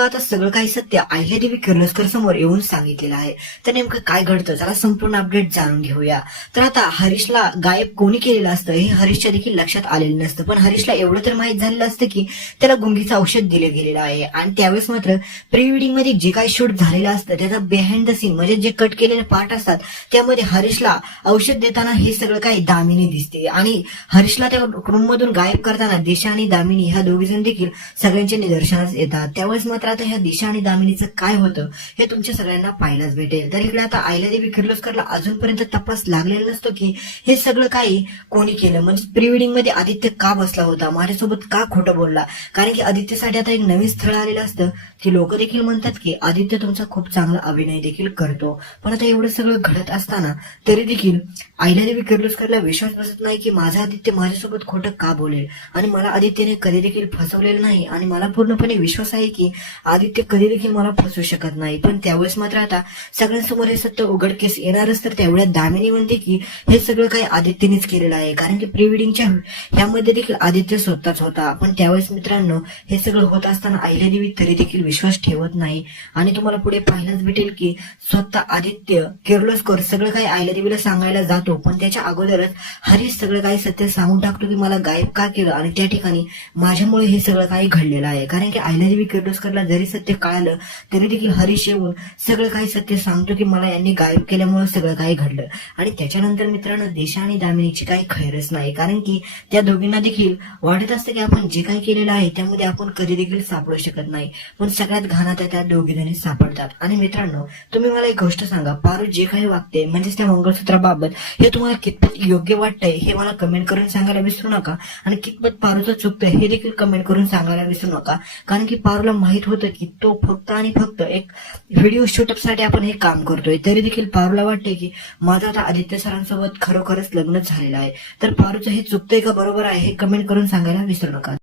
का आता सगळं काही सत्य अहिल्यादेवी किर्लोस्कर समोर येऊन सांगितलेलं आहे? तर नेमकं काय घडतं? त्याला संपूर्ण अपडेट जाणून घेऊया. तर आता हरीशला गायब कोणी केलेलं असतं हे हरीशच्या देखील लक्षात आलेलं नसतं. पण हरीशला एवढं तर माहीत झालेलं असतं की त्याला गुंगीचं औषध दिलं गेलेलं आहे. आणि त्यावेळेस मात्र प्री वेडिंगमध्ये जे काही शूट झालेलं असतं त्याचा बिहाइंड द सीन म्हणजे जे कट केलेले पार्ट असतात त्यामध्ये हरीशला औषध देताना हे सगळं काही दामिनी दिसते. आणि हरीशला त्या रूम मधून गायब करताना देशा आणि दामिनी ह्या दोघी जण देखील सगळ्यांच्या निदर्शनास येतात. त्यावेळेस मात्र आता ह्या दिशा आणि दामिनीचं काय होतं हे तुमच्या सगळ्यांना पाहायलाच भेटेल. तर इकडे आता आयलादेवी किर्लोस्करला अजूनपर्यंत तपास लागलेला नसतो की हे सगळं काही कोणी केलं. म्हणजे प्री वेडिंगमध्ये आदित्य का बसला होता? माझ्यासोबत का खोटं बोलला? कारण की आदित्यसाठी आता एक नवीन स्थळ आलेलं असतं. की लोक देखील म्हणतात की आदित्य तुमचा खूप चांगला अभिनय देखील करतो. पण आता एवढं सगळं घडत असताना तरी देखील आयलादेवी किर्लोस्करला विश्वास बसत नाही की माझा आदित्य माझ्यासोबत खोटं का बोलेल? आणि मला आदित्यने कधी देखील फसवलेलं नाही. आणि मला पूर्णपणे विश्वास आहे की आदित्य कधी देखील मला फसवू शकत नाही. पण त्यावेळेस मात्र आता सगळ्यांसमोर हे सत्य उघडकीस येणारच तर तेवढ्या दामिनी म्हणते की हे सगळं काही आदित्यनेच केलेलं आहे. कारण की प्री वेडिंगच्या ह्यामध्ये देखील आदित्य स्वतःच होता. पण त्यावेळेस मित्रांनो हे सगळं होत असताना अहिल्यादेवी तरी देखील विश्वास ठेवत नाही. आणि तुम्हाला पुढे पाहायलाच भेटेल की स्वतः आदित्य किर्लोस्कर सगळं काही अहिल्यादेवीला सांगायला जातो. पण त्याच्या अगोदरच हरीश सगळं काही सत्य सांगून टाकतो की मला गायब का केलं? आणि त्या ठिकाणी माझ्यामुळे हे सगळं काही घडलेलं आहे. कारण की अहिल्यादेवी किर्लोस्करला जरी सत्य कळालं तरी देखील हरीश येऊन सगळं काही सत्य सांगतो की मला यांनी गायब केल्यामुळे सगळं काही घडलं. आणि त्याच्यानंतर मित्रांनो देशा आणि दामिनीची काही खैरच नाही. कारण की त्या दोघींना देखील वाटत असतं की आपण जे काही केलेलं आहे त्यामध्ये आपण कधी देखील सापडू शकत नाही. पण सगळ्यात घाणात त्या दोघी जणी सापडतात. आणि मित्रांनो तुम्ही मला एक गोष्ट सांगा. पारू जे काही वागते म्हणजेच त्या मंगळसूत्राबाबत हे तुम्हाला कितपत योग्य वाटतंय हे मला कमेंट करून सांगायला विसरू नका. आणि कितपत पारूचं चुकतंय हे देखील कमेंट करून सांगायला विसरू नका. कारण की पारूला माहीत होतं की तो फक्त आणि फक्त एक व्हिडिओ शूटअपसाठी आपण हे काम करतोय. तरी देखील पारूला वाटतंय की माझं आता आदित्य सरांसोबत खरोखरच लग्न झालेलं आहे. तर पारूचं हे चुकतंय का बरोबर आहे हे कमेंट करून सांगायला विसरू नका.